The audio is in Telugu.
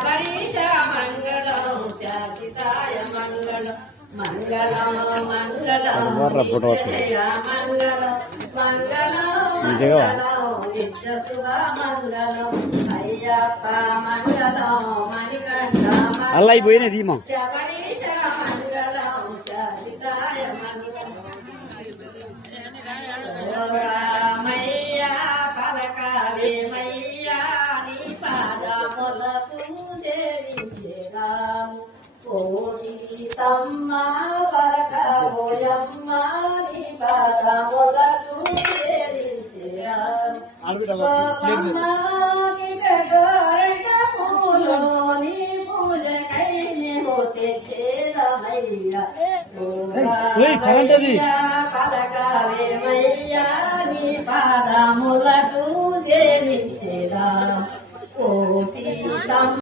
శబరీష మంగళం శాసితాయ మంగళం మంగళం మంగళం మంగళం మంగళం మంగళం అయ్యప్ప మంగళం మణికంఠ మంగళం శాసితాయ మంగళం దేవించేరాము ఓ సీతమ్మ పలకబోయమ్మ నీ పాదములకు దేవించేరాము గోపమ్మ కిటగోరట పూలో నీ పూజకై మేము తెచ్చేదమయ్యా. పలకాలేమయ్యా నీ పాదములకు